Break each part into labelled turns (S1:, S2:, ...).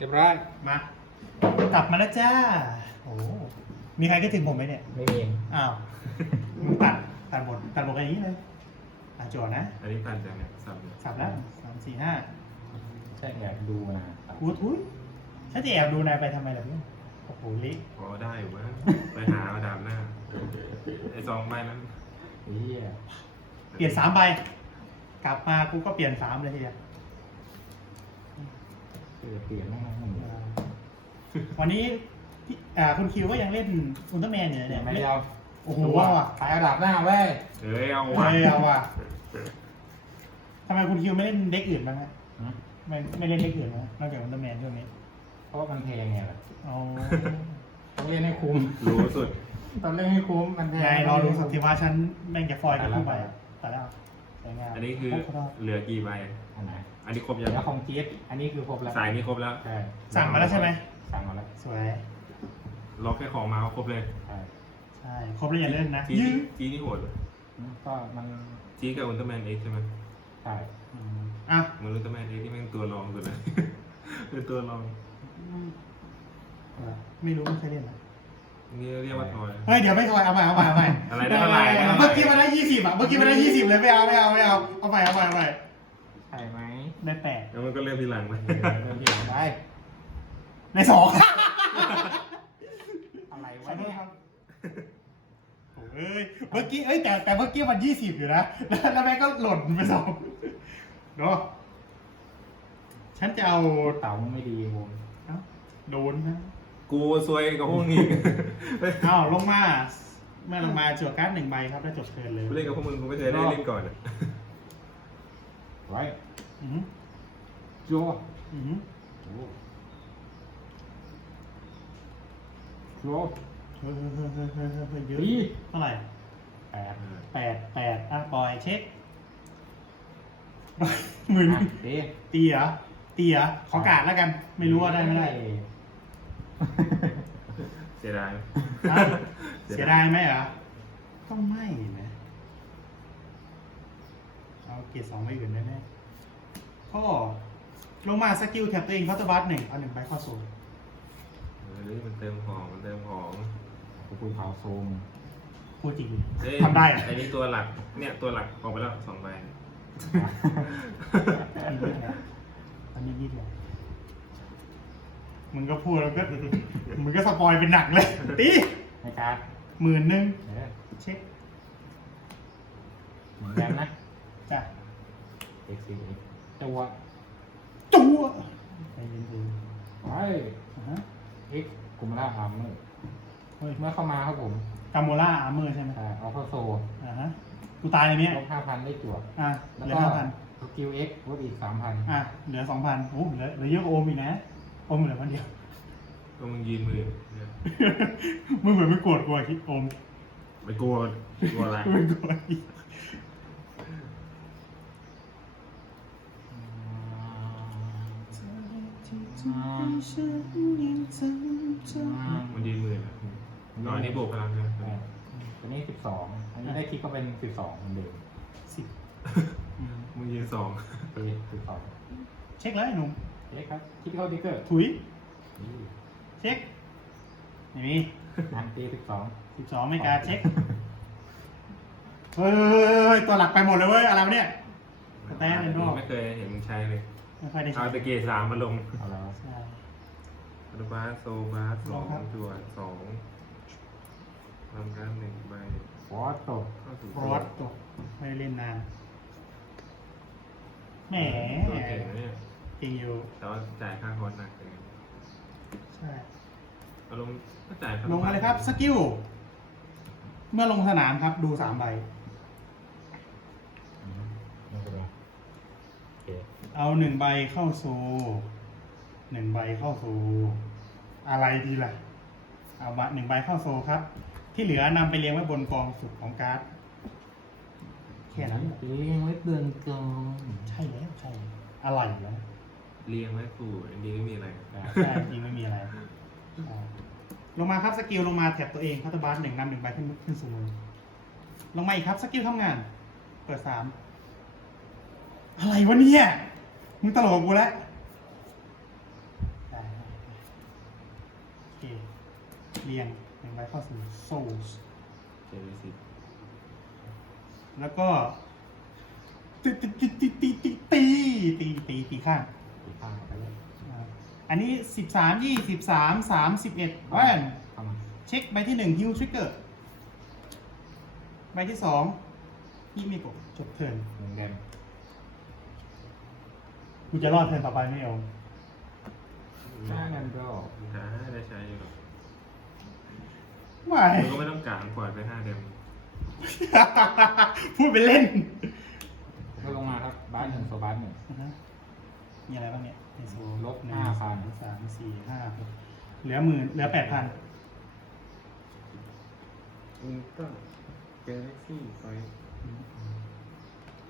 S1: เรียบร้อย
S2: มากลับมาแล้วจ้า โอ้มีใครคิดถึงผมไหมเนี่ย
S1: ไม่มี
S2: อ้าวมึงตัดตัดบทตัดบทกันอย่างนี้เลยอะจวดนะ
S3: อันนี้ตันจากเนี่ยสับเนี่ย
S2: สับแล้วสามสี่ห้า
S1: ใช่แอบดูมา
S2: กูทุยฉันจะแอบดูนายไปทำไมล่ะพี่โอ้โหเลิ
S3: พอได้อยู่มั้งไปหามาดามหน้า ไอ้สองใบนั้น
S1: เฮีย
S2: เปลี่ยนสามใบ กลับมากูก็เปลี่ยนสามเลยทีเดียว
S1: คือเปลี่ยนมากๆ
S2: อ่าวันนี้พี่อ่าคุณคิวก็ยังเล่นอุลตร้าแมนอยู่เลย
S1: เนี่
S2: เนี่ยย
S1: ไม่เอา
S2: โอ้โหว้าวอะ
S1: ขายอันดับหน้าเว้ย
S3: เฮ้ยเอา
S2: เฮ้
S3: ว่ะ
S2: ยเอาว่ะทำไมคุณคิวไม่เล่นเด็กอื่นบ้างฮะไม่ไม่เล่นเด็กอื่นนะนอกจากอุลตร้าแมนช่วงนี้
S1: เพราะว่ามันแพงไงล่ะ
S2: เอา
S1: ต้องเล่นให้คุ้ม
S3: รู้สุด
S1: ต้องเล่นให้คุ้มมันแพง
S2: ยายรอดูสักทีว่าฉันแม่งจะฟอยกับผู้ใหม่อะแต่แล้วสวยงาม
S3: อันนี้คือ
S2: ขบณรับ
S3: เหลือกี่ใบ
S1: อั นไหน
S3: อันนี้ครบ
S1: เดี๋
S3: ยั
S1: ยว
S3: ง
S1: แล้วของจี๊ดอันนี้คือครบแล้ว
S3: สายนี้ครบแล้ว
S1: ใช่
S2: สั่งมาแล้วใช่ไหม
S1: สั่งมาแล้ว
S2: สวย
S3: ล็อกแค่ของมาก็ครบเลย
S1: ใช่
S2: ใช่ครบแล้วอย่าเล่นนะ
S3: จี
S2: ยื้อ
S3: จีนี่โหดเลย
S1: ก็มัน
S3: จีกับอุลตร้าแมนเอ็กใช่ไหม
S1: ใช่
S2: อืมอะ
S3: เหมือนอุลตร้าแมนเอ็กที่แม่งตัวรองสุดเลยเป็นตัวรอง
S2: ไม่รู้ไม่เคยเล่นนะ
S3: นี่เรียกว่าทอย
S2: เฮ้ยเดี๋ยวไม่ทอยเอาใหม่เอาใหม่เอาใหม่
S3: อะไรได้เท่าไหร่ได้เท่าไหร่
S2: เมื่อกี้มันได้ยี่สิบอะ เมื่อกี้มันได้ยี่สิบเลยไม่เอาไม่เอาไม่เอาเอาใหม่เอาใหม่เอาใหม่
S1: ใช่ ไหม
S2: ได้แปด
S3: แล้วมันก็เริ่มทีหลังไป
S1: เดี๋ยวเริ่มเดี๋ยวได้
S2: ได้สอง
S1: อะไร
S2: ข
S1: วะ
S2: อโทษ
S1: เนี่ย
S2: ครับเอ้ยเมื่อกี้เอ้ยแต่แต่เมื่อกี้มันยี่สิบอยู่นะแล้วแล้วแม่งก็หล่นไปสองเนาะฉันจะเอา
S1: เต่ามันไม่ดีวง
S2: เอ้าโดนนะ
S3: กูซวยกับพวกนี้
S2: อ้าวลงมาเมื่อลงมาจั่วการ์ดหนึ่งใบครับแล้วจบเทิร์นเลย
S3: กูเล่นกับพวกมึงกูไม่เคยได้เล่นก่อนอะ
S1: ไว้
S2: อือหือ
S1: จัว
S2: อือหือ
S1: จัว
S2: เฮ้ยเฮ้ยเฮ้ยเฮ้ยเฮ้ยเฮ้ยเยอะ
S1: ดี
S2: เท่าไหร่
S1: แปด
S2: แปดแปดอะปล่อยเช็คหมื่น
S1: อะดี
S2: ตีเหรอตีเหรอขอกาดแล้วกัน ไม่รู้ว่าได้ไม่ได้
S3: เสียดาย
S2: ฮะเสียดายไหมเหรอก็ไม่นะเอาเกียร์สองไปอื่นได้ไหม ก็ลงมาสกิลแท็บตัวเองพัตบัสหนึ่งเอาหนึ่งใบเข้าโซ่
S3: เฮ้ยมันเติมของมันเติมของ
S1: กูพูดเผาโซม
S2: พูดจริง
S3: เฮ้ย
S2: ทำได้เหรอ
S3: ไอ้นี่ตัวหลักเนี่ยตัวหลักออกไปแล้วสองใบ
S2: อันนี้นะอันนี้ยี่เลยมึงก็พูดแล้วก็มึงก็สปอยเป็นหนังเลยตี
S1: ในการด
S2: หมื่นหนึ่ง
S1: เออ
S2: เช็ค
S1: เหมือนกันนะ
S2: จ้ะ
S1: เอ็กซี ตัว
S2: ตัวไปเย็นดี
S1: ไว้
S2: อ่าฮะ
S1: เอ็กกุมล่าอาร์เมอร์
S2: เฮ้ย
S1: เมื่อเข้ามาครับผม
S2: กาโมล่าอาร์เมอร์ใช่ไหม
S1: อ่าเอาเข้าโซ
S2: อ่าฮะกูตายในเนี้ย
S1: ลบห้าพันได้จั่ว
S2: อะเห
S1: แล้ว
S2: ลือ
S1: ก็
S2: ห้าพัน
S1: สกิลเอ็กลดอีกสามพัน
S2: อะเหลือสองพันโอ้เหลือเหลือเยอะกว่าโอมอีกนะโอมเหลือพันเดียว
S3: ก็มึงยืนมือเนี่ย
S2: มึงเหมือนไม่โกรธกูอะคิดโอม
S3: ไม่กลัวกลัวอะไร
S2: ไม่โกรธอีก
S3: มันยืนมือนะหน่อยนี่โบกพลังนะ
S1: อ่าตัวนี้สิบสองอันนี้ได้คลิกก็เป็นสิบสองเหมือนเดิม
S2: สิบอืม
S3: มึงยืนสอง
S1: เอสิบสอง
S2: เช็คเลยหนุ่ม
S1: เอ็กครับคลิกเข้าดิกเกอร์
S2: ถุยเช็คไม่มี
S1: อันตีสิบสอง
S2: สิบสองไม่การดเช็คเฮ้ยตัวหลักไปหมดเลยเว้ยอะไรวะเนี่ยสแตนเลนดอร์
S3: ไม่เคยเห็นมึงใช้เลย
S2: ไม่ค่อยได้
S3: เอา
S2: ใช้
S3: ตะเกียร์สามมาลง
S1: เอาแล้ว
S2: ใช่
S3: อัลบาสโซบาสส
S2: ล
S3: อ
S2: อง
S3: ง
S2: ครับ
S3: จวดสองทำการหนึ่งใบ
S1: ฟอสโต
S3: เข้าสู่
S2: ฟรอสตัวไม่ได้เล่นนานแหม
S3: ตัวเก่งนะเนี่ย
S2: จริงอยู่
S3: แต่ว่าจ่ายค่าคอร์สหนักเลย
S2: ใช่
S3: เอาลงก็จ่ายค่
S2: ลงมาเลยครับ สกิล เมื่อลงสนามครับ ดูสามใบ
S1: ไม่เป็นไรโอ เค
S2: เอาหนึ่งใบเข้าโซหนึ่งใบเข้าโซอะไรดีล่ะ เอาบะหนึ่งใบเข้าโซครับ ที่เหลือนำไปเรียงไว้บนกองสุดของการ์ดแค่นั้น
S1: เลี้ยงไว้เตือนก่อน
S2: ใช่แล้วใช่แล้วอะไรแล้ว
S3: เรียงไว้สู่อันนี้ไม่มีอะไร
S2: ใช่จริงไม่มีอะไรอ่าลงมาครับสกิลลงมาแท็บตัวเองคัตเตอร์บาร์หนึ่งนำหนึ่งใบขึ้นขึ้นสู่มือลงมาอีกครับสกิลทำงาน เปิดสามอะไรวะเนี่ย มึงตลกกูแล้วเคเรียงหนึ่งใบเข้าสู่โซลส์
S3: เจอสิ
S2: แล้วก็ตีตีตีตีตีตีตีตีตี
S1: ตีข้าง
S2: อันนี้สิบสามยี่สิบสามสามสิบเอ็ดแว่น
S1: เช็
S2: คใบที่หนึ่งฮิวทริกเกอร์ใบที่สองที่มีโกะจบเทิร์น
S1: หนึ่งแดง
S2: กูจะรอดเทิร์นต่อไปไหม่เอา
S1: หน้าเงินก็
S3: หาได้ใช้อยู่หรอก
S2: ไม่
S3: มึงก็ไม่ต้องการปล่อยไปห้าเดม
S2: พูดไปเล่น
S1: ก็ลงมาครับบ้านหนึ่งโซบ้านหนึ่ง
S2: อ่าฮะมีอะไรบ้างเนี่ยในโซ
S1: ลบ
S2: หนึ่ง
S1: 5,000
S2: สองสามสี่ห้าหกเหลือหมื่นเหลือแปดพัน
S3: มึงก็เจอแท็กซี่ไป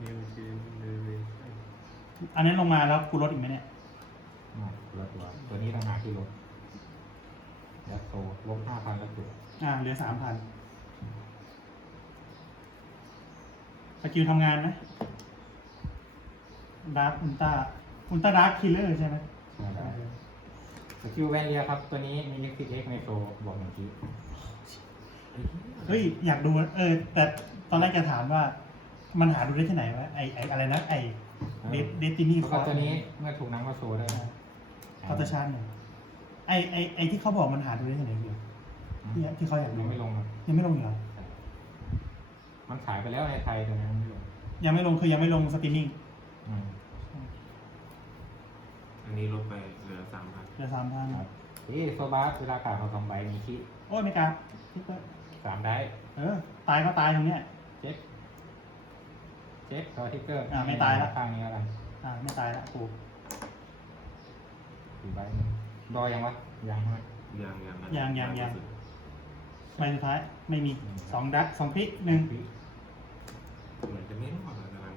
S3: เนวเจนเนว
S2: อันนี้ลงมาแล้วกูลดอีกไหมเนี่ย
S1: อ่าตัวตัวตัวนี้ต่างหากที่ลบแล้วโซลบห้าพันแล้วตัว
S2: อ่าเหลือสามพันสกิลทำงานไหมดาร์คอุลตร้าอุลตร้าดาร์คคิลเลอร์ใช่ไหม
S1: สกิลแวนเรียครับ ตัวนี้มีลิฟิตเอ็กในโซบอกหนึ่งที
S2: เฮ้ยอยากดูเออแต่ตอนแรกจะถามว่า มันหาดูได้ที่ไหนวะไอไออะไรนะไอ เดเดตินี่
S1: แล้วก็ตัวนี้เมื่อถูกนังมาโซได้
S2: คอร์ตชันเนี่ยไอไอไอที่เขาบอกมันหาดูได้ที่ไหนอยู่ที่ที่เขาอยากดู
S1: ยังไม่ลงครับ
S2: ยังไม่ลงเหรอ
S1: มันขายไปแล้วในไทยตัวนี้ไม่ลง
S2: ยังไม่ลงคือยังไม่ลงสตรีมมิ่ง
S1: อืม
S3: อันนี้ลบไปเหลือสามพัน
S2: เหลือสามพัน
S1: ครับที่โซบาสเวลาขาดเขาสองใบมีคิ
S2: โอ้ยไม่กล้าทิกเกอร์
S1: สามได้
S2: เออ ตายก็ตายตรงเนี้ย
S1: เช็คเช็คซอทิกเกอร์
S2: อ่าไม่ตายละ
S1: ข้างนี้อะไร
S2: อ่าไม่ตายละกู
S1: สี่ใบหนึ่งรอยังวะยังใช่ไหม
S3: ยังยังนะ
S2: ยังยังยัง ใบสุดท้ายไม่มีสองดักสองพลิกหนึ่ง
S3: เหมือนจะไม่รอดแล้วกัน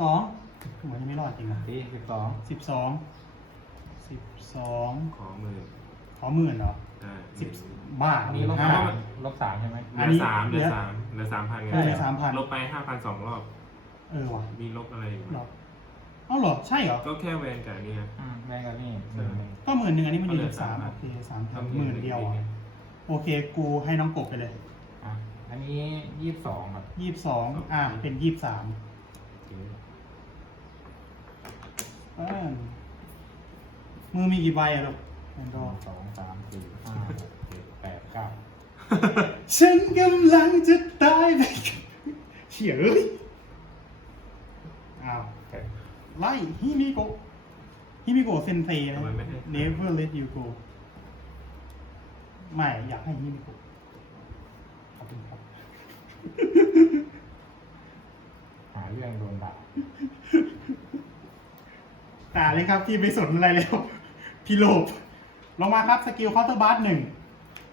S2: สองเหมือนจะไม่รอดจริงอะ
S1: ที่สิบสอง
S2: สิบสองสิบสอง
S3: ขอหมื่น
S2: ขอหมื่นเหรอ
S3: ได้
S2: สิบบ้า
S1: อันนี้ลบ
S2: ห้า
S1: สามลบสามใช่ไหม
S3: เหลือสามเหลือสามเหลือสามพันไง
S2: ใช่เหลือ3,000
S3: ลบไปห้าพันสองรอบ
S2: เออว่ะ
S3: มีลบอะไรอยู่ไหม
S2: เหรอเอ้าเหรอ ใช่เหรอ
S3: ก็แค่แวนกับอันนี่ครับ
S1: อืมแม่งกับนี่หนึ่งหนึ่ง
S2: ก็หมื่นหนึ่งอันนี้มัน
S3: ก็เหลื
S2: อยู่
S3: อ
S2: สาม
S3: 3,000
S2: โอเคสามพันหมื่นเดียวอะโอเค กูให้น้องกบไปเลย
S1: อะอันนี้ยี่สิบสองครับ
S2: ยี่สิบสองอ่าเป็นยี่สิบสาม
S1: โอเค
S2: มือมีกี่ใบอะลูกแอน
S1: ห
S2: ดรอ
S1: นึ่งสองสามสี่ห้าหกเจ็ดแปดเก้า
S2: ฉันกำลังจะตายไปเฉียเอ้ยอ้าว ไล่ฮิมิโกะฮิมิโกะเซนเซนะ
S3: ทำไมไม่ให้
S2: Never let you go ไม่อยากให้ฮิมิโกะขอบคุณครับ
S1: หาเรื่องโดนด่า
S2: ตาเลยครับที่ไม่สนอะไรแล้ว พี่โลบลงมาครับสกิลเคาน์เตอร์บาร์หนึ่ง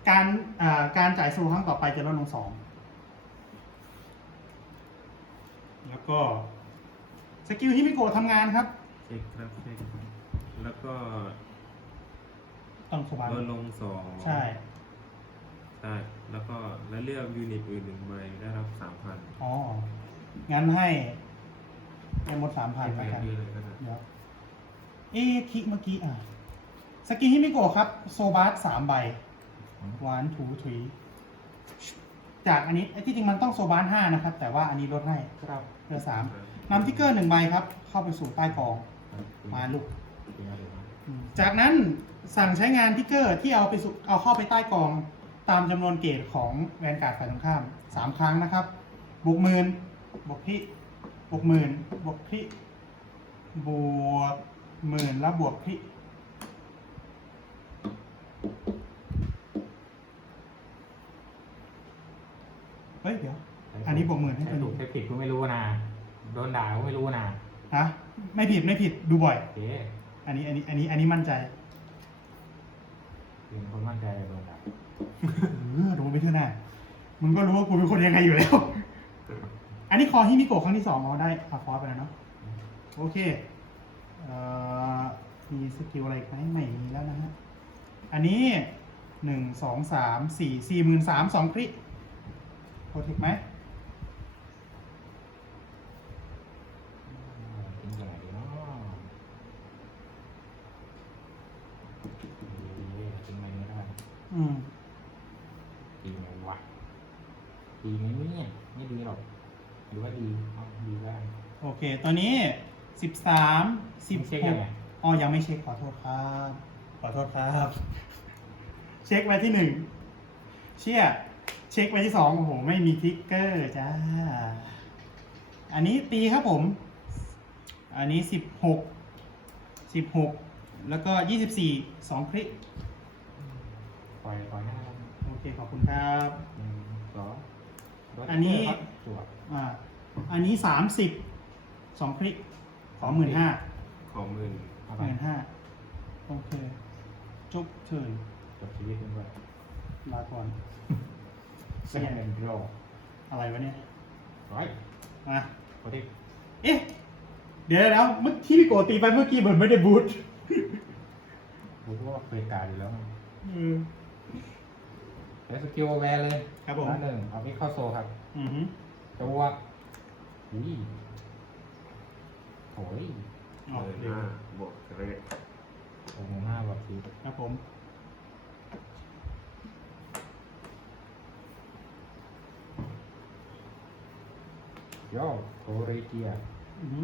S2: การอ่าการจ่ายโซลครั้งต่อไปจะลดลงสองแล้วก็ส กิลฮิมิโกะทำงานครับ
S3: เช็คครับเช็คแล้วก็
S2: ต้องโซบาร์
S3: ลดลงสอง
S2: ใช่
S3: ใช่แล้วก็แล้วเลือกยูนิตอื่นหนึ่งใบได้รับสามพัน
S2: อ๋อ งั้นให้ให้หมดสามพัน
S3: ไป
S2: แล้วกัน
S3: ที่เลยก็ได้
S2: เดี๋ยวเอ๊ะคิเมื่อกี้อะสกินฮิมิโกะครับ โซบาร์สามใบ one two three จากอันนี้ไอ้ที่จริงมันต้องโซบาร์ห้านะครับ แต่ว่าอันนี้ลดให้
S1: ครับ
S2: เหลือสาม นำทิกเกอร์หนึ่งใบครับ เข้าไปสู่ใต้กองมาลูก จากนั้นสั่งใช้งานทิกเกอร์ที่เอาไปสู่เอาเข้าไปใต้กอง ตามจำนวนเกรดของแวนการ์ดฝ่ายตรงข้ามสามครั้งนะครับ บวกหมื่นบวกพี่บวกหมื่นบวกพี่บวกหมื่นแล้วบวกพี่เฮ้ยเดี๋ยว อันนี้บวกหมื่นให้
S1: ถูกใช้ผิดกูไม่รู้นะ โดนด่ากูไม่รู้นะ
S2: ฮะไม่ผิดไม่ผิดดูบ่อย
S1: โอเค
S2: อันนี้อันนี้อันนี้อันนี้มั่นใจ
S1: เป็นคนมั่นใจโดนด่า
S2: เออดูไปเถอะนะมึงก็รู้ว่ากูเป็นคนยังไงอยู่แล้ว อันนี้คอที่มิโกะครั้งที่สองเราได้อาฟอสไปแล้วเนาะโอเคเอ่อมีสกิลอะไรอีกไหมไม่มีแล้วนะฮะอันนี้หนึ่งสองสามสี่สี่หมื่นสามสองคลิโปรเทคไหม
S1: ทิ้งตรงไหนดีเนาะดีๆทิ้งไปไม่ได้
S2: อืม
S1: ดีไหมวะดีไหมเนี่ยไม่ดีหรอกหรือว่าดีเอาดีได้
S2: โอเค ตอนนี้สิบสามสิบ
S1: เช็ค
S2: ห
S1: ยั
S2: ก
S1: งไง
S2: อ๋อยังไม่เช็คขอโทษครับ ขอโทษครับ เช็คไว้ที่หนึ่งเชี่ยเช็คไว้ที่สองโอ้โหไม่มีทิกเกอร์จ้า อันนี้ตีครับผม อันนี้สิบหกสิบหกแล้วก็ยี่สิบสี่สองคลิก
S1: ปล่อยปล่อยหน้าครับ
S2: โอเคขอบคุณครับ
S1: หนึ่งสองรถ
S2: อันนี้
S1: ครับจวบ
S2: อ่าอันนี้สามสิบสองคลิกขอหมื่นห้า
S3: ของหมื่น
S1: เอา
S2: ห
S1: ไป
S2: มื่นห้าโอเคจบเทิร์น
S1: จบชีวิตเป็นด้วย
S2: ลาก่อน
S1: เส้นเป็นโรค
S2: อะไรวะเนี่ย
S1: ร้อย
S2: อะ
S1: โอเค
S2: เอ๊ะเดี๋ยวแล้วเมื่อที่พี่โกตีไปเมื่อกี้เหมือนไม่ได้บูท
S1: รู้ว่าเคยกาอยู่แล้วไง
S2: อืม
S1: แล้วสกิลแวร์เลย
S2: ครับผม
S1: หน้าหนึ่งเอามิเข้าโซครับ
S2: อือฮึ
S1: จวบอุ้ยโอ้ย
S2: อ๋อ
S3: หมื่น
S2: เดี๋ยว
S3: ห้าบวกเรท
S1: โอ้โหห้าบาทที
S2: ครับผม
S1: โย่โคเรเจีย
S2: อือฮึ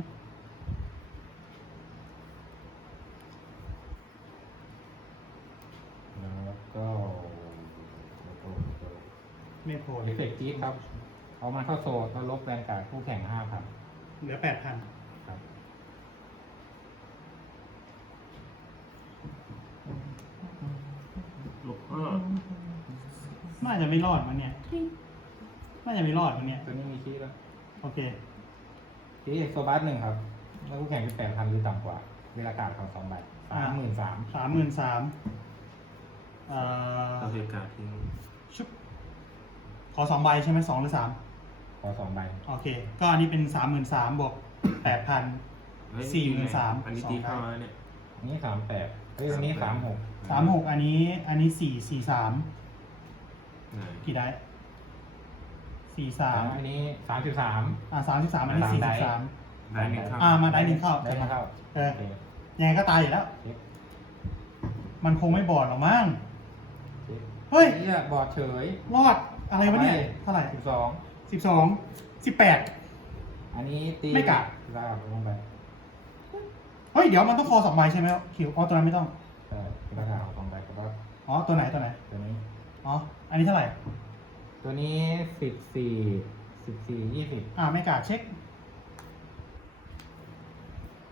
S1: แล้วก็แล้วก็
S2: ไม่พอ
S1: เอฟเฟกต์จี๊ดครับ เอามันเข้าโซแล้วลบแรงกาดคู่แข่งห้าพัน
S2: เหลือแปดพัน
S1: ครับ
S3: ลบห้า
S2: น่าจะไม่รอดมั้งเนี่ยน่าจะไม่รอดมั้งเนี่ย
S1: ตัวนี้มีชี้แล้ว
S2: โอเค
S1: ชี้โซบัสหนึ่งครับ แล้วคู่แข่งเป็นแปดพันหรือต่ำกว่า เวลากาดของสองใบสามหมื่นสาม
S2: สามหมื่นสามเอ่อ
S3: เราเหตุการณ์ทิ้ง
S2: ชุบ ขอสองใบใช่ไหมสองหรือสาม
S1: ขอสองใบ
S2: โอเค ก็อันนี้เป็นสามหมื่นสามบวกแปดพัน
S3: เฮ้ย
S2: สี่หมื่นสาม
S3: อันนี้
S2: สอง
S3: ตี
S2: ใบ
S3: เข้าแล้วเนี่ย
S1: อันนี้สามแปดเฮ้ยอันนี้สามหก
S2: สามหกอันนี้อันนี้สี่สี่สาม
S3: ไหน
S2: กี่ได้สี่สาม
S1: อันนี้สามสิบสาม
S2: อ่าสามสิบสามอันนี้
S1: สาม
S2: สี่
S1: ได้
S2: สิบสาม
S3: ได้หนึ่งเข้า
S2: อ่ามาได้หนึ่งเข้า
S1: ได้มาเข้า
S2: เออ
S1: โอเค
S2: ยังไงก็ตายอยู่แล้ว
S1: เช็ค
S2: มันคงไม่บอดหรอกมั้ง
S1: เช็ค
S2: เฮ้ย
S1: เนี่ยบอดเฉย
S2: รอด อะไรวะเนี่ยเท่าไหร่
S1: สิบสอง
S2: สิบสองสิบแปด
S1: อันนี้ตี
S2: ไม่กะ
S1: ลากลงไป
S2: เฮ้ยเดี๋ยวมันต้องคอสองใบใช่ไหมคิวอ๋อตัวนั้นไม่ต้อง
S1: ใช่ลากเอาสองใบครับ
S2: อ๋อตัวไหนตัวไหน
S1: ตัวนี้
S2: อ๋ออันนี้เท่าไหร่
S1: ตัวนี้สิบสี่สิบสี่ยี่สิบ
S2: อ่าไม่กล้าเช็ค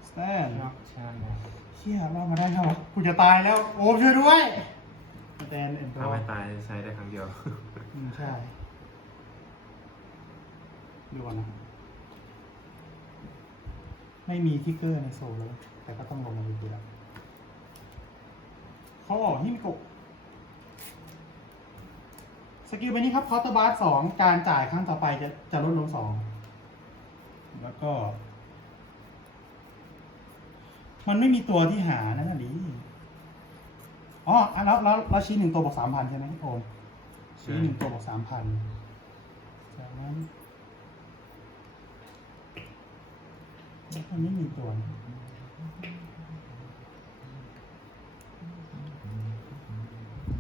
S2: สแตน
S1: นอกชาติ
S2: เชี่ยรอดมาได้แล้วกูจะตายแล้ว โอ้ช่วยด้วย สแตนเอ็นโด
S3: ถ้าไม่ตายใช้ได้ครั้งเดียว
S2: อืมใช่ดูก่อนนะ ไม่มีทิกเกอร์ในโซลเลย แต่ก็ต้องลงมาดูแล้วเขาบอกฮิมิโกะสกิลไปนี้ครับคอร์ตบาร์สองการจ่ายครั้งต่อไปจะจะลดลงสองแล้วก็ มันไม่มีตัวที่หานะนาลี อ๋ออะแล้วแล้วแล้วชี้หนึ่งตัวบอกสามพันใช่ไหมพี่โอมชี้หนึ่งตัวบอกสามพันจากนั้นอันนี้มีตัว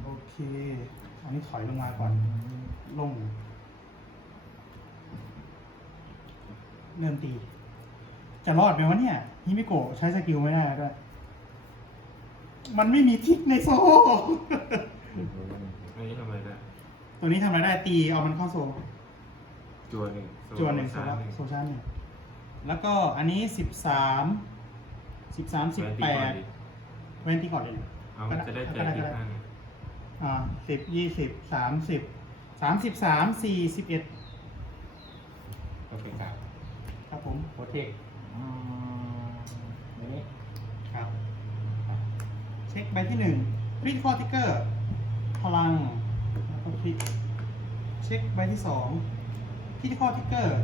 S2: โอเคอันนี้ถอยลงมาก่อน ลง เริ่มตี จะรอดไหมวะเนี่ยฮิมิโกะใช้สกิลไม่ได้ด้วย มันไม่มีทิกในโซ่
S3: อันนี้ทำอะไรได้
S2: ตัวนี้ทำอะไรได้ตีเอามันเข้าโซ่
S3: จัวหนึ่ง
S2: จวนหนึ่งโซ
S3: สาม
S2: ลา
S3: หนึ่ง
S2: โซชาร์หนึ่งแล้วก็อันนี้สิบสามสิบสามสิบแปดเว้นที่ก่อนเลย
S3: เอาจะได้เจอที่ข้าง
S2: อ่าสิบยี่สิบสามสิบสามสิบสามสี่สิบเอ็ด
S1: โอเคครับ
S2: ครับผม
S1: โปรเทคอืมเดี๋ยวนี้
S2: ครับ เช็คใบที่หนึ่งคลิกคอทิกเกอร์พลังแล้วก็คลิกเช็คใบที่สองคลิกคอทิกเกอร์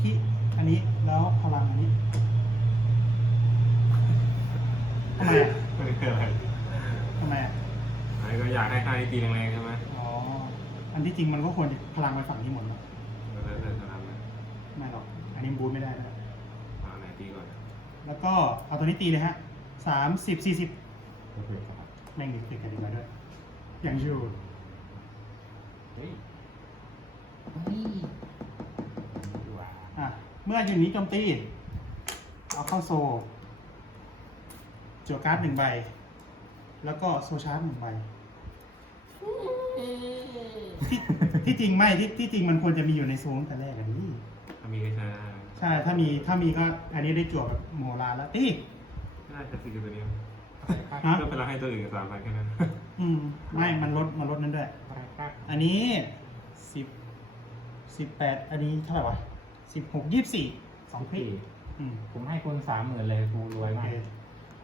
S2: คลิกอันนี้แล้วพลังอันนี้ทำไมอะ
S3: ไม่เป็นไร
S2: ทำไมอะ
S3: อันนี้ก็อยากให้ข้างนี้ตีแรงๆใช่ไหม
S2: อ๋อ อันที่จริงมันก็ควรจะพลังไปฝั่งนี้หมดนะ
S3: แล้วแต่จะทำนะ
S2: ไม่หรอก อันนี้บูทไม่ได้นะ
S3: เอาไหนตีก่อน
S2: แล้วก็เอาตัวนี้ตีเลยฮะสามสิบสี่สิบ
S1: โอเคครับ
S2: แม่งดิบติดกันดีกว่าด้วยอย่างชู
S1: เฮ้ยเฮ้ยดีกว่า
S2: อะเมื่อยูนิตโจมตีเอาเข้าโซจั่วการ์ดหนึ่งใบ แล้วก็โซชาร์จหนึ่งใบ ที่ที่จริงไม่ที่ที่จริงมันควรจะมีอยู่ในโซนตั้งแต่แรกอะดิ
S3: ถ้ามีก็ใช้ได้
S2: ใช่ ถ้ามีถ้ามีก็อันนี้ได้จั่วแบบโมโหลานแล้วตี
S3: น่าจะสิตัวนี้
S2: ฮะ
S3: ก็เป็นราให้ตัวอื่นสามพันแค่นั้น
S2: อืมไม่มันลดมันลดนั้นด้วย
S1: อะไรครับ
S2: อันนี้สิบสิบแปดอันนี้เท่าไหร่วะสิบหกยี่สิบสี่สองคลิ
S1: พี่
S2: กอืม
S1: ผมให้คุณสามหมื่นเลยกูรวย
S2: โอ
S1: มา
S2: เค
S1: ก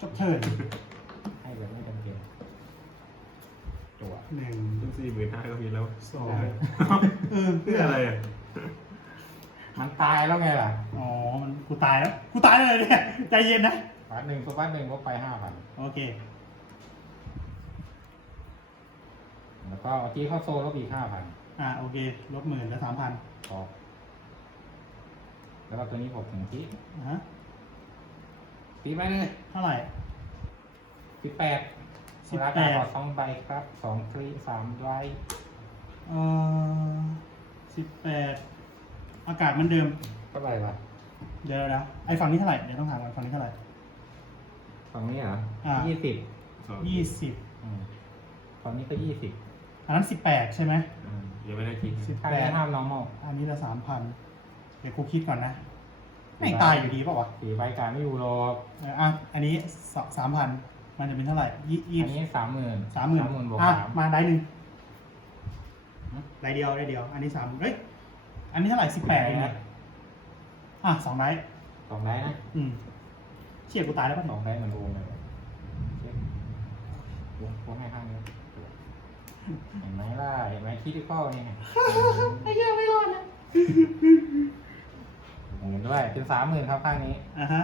S2: จบเทิร์น
S1: ให้แบบไม่จำเป็นตัว
S2: หนึ่ง
S3: ซึ่งสี่หมื่นห้าก็มีแล้ว
S2: สองเออ
S3: เพื่ออะไรอะ
S1: มันตายแล้วไงล่ะ
S2: อ๋อมันกูตายแล้ว กูตายเลยเนี่ยใจเย็นนะ
S1: บาทหนึ่งตัวบาทหนึ่งก็ไปห้าพัน
S2: โอเค
S1: แล้วก็เอาที่เข้าโซ่ลบอีกห้าพัน
S2: อ่าโอเค ลบหมื่นแล้วสามพัน
S1: พอแล้วก็ตัวนี้ผมถึงที่
S2: อะฮะ
S1: ตีไปเลย
S2: เท่าไหร่
S1: สิบแปด
S2: สิบ
S1: รา
S2: แป
S1: คา
S2: ด
S1: ขอสองใบครับสองคลีสามไดรฟ์
S2: เอ่อสิบแปดอากาศเหมันเดิม
S1: เท่าไหร่วะ
S2: เดี๋ยวนะไอ้ฝั่งนี้เท่าไหร่เดี๋ยวต้องถามก่อนฝั่งนี้เท่าไหร่
S1: ฝั่งนี้เหรอ
S2: อ่า
S1: ยี่สิบ
S3: สอง
S2: ยี่สิบ
S1: อืมฝั่งนี้ก็ยี่สิบ
S2: อันนั้นสิบแปดใช่ไหม
S3: อืมยังไม่ได้คิด
S2: สิบ
S1: ถ้า
S2: แป
S1: ไม่
S2: ด
S1: ห้าม normal
S2: อันนี้ละสามพันเดี๋ยวกูคิดก่อนนะไม่ตายอยู่ดีเปล่าวะ
S1: สี่ใบการไม่อยู่หรอก
S2: เอออะอันนี้สามพันมันจะเป็นเท่าไหร่ยี่ยี่
S1: อันนี้สามหมื่น
S2: สามหมื่น
S1: สามหมื่นบวก
S2: อะ
S1: สาม
S2: มาได้หนึ่ง
S1: หืม
S2: ได้เดียวได้เดียว อันนี้สามเฮ้ยอันนี้เท่าไหร่สิบแปดเองนะอะสองได้
S1: สองได้นะ
S2: อืม เชี่ยกูตายแล้วป่ะ
S1: สองได้เหมือนโอมเลยเช็คโอ้โหให้ข้างนี้เห็นไหมล่ะเห็นไหมคิดที่ข้อนี่ไง
S2: ไอ้เหี้ยไม่รอดนะ
S1: หมื่นด้วยเป็นสามหมื่นครับข้างนี้
S2: อะฮะ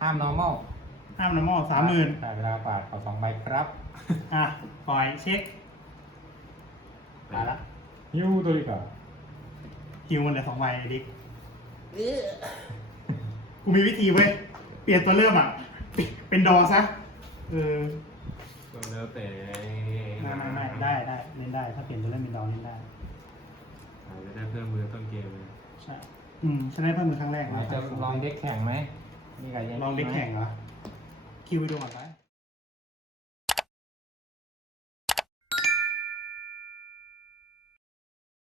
S1: ห้าม normal
S2: ห้ามน้ำมอสามหมื่น
S1: แต่เวลาปาดขอสองใบครับ
S2: อะปล่อยเช็คตายละ
S1: ยูตัวดีกว่า
S2: ฮิวมันเหลือสองใบไอ้ดิ๊กกูมีวิธีเว้ย เปลี่ยนตัวเริ่มอะ เป็นดอซะ เออ
S3: ก็แล้วแต่
S2: ไม่ไม่ไม่ได้ได้เล่นได้ ถ้าเปลี่ยนตัวเริ่มเป็นดอเล่นได้
S3: อาจจะได้เพิ่มมือต้นเกมเลย
S2: ใช่ อืมฉันได้เพิ่มมือครั้งแรก
S1: เรา
S2: นะ
S1: จะลองเด็กแข่งไหมนี่กับยัน
S2: ลองเด็กแข่งเหรอ คิวไปดูก่อนไป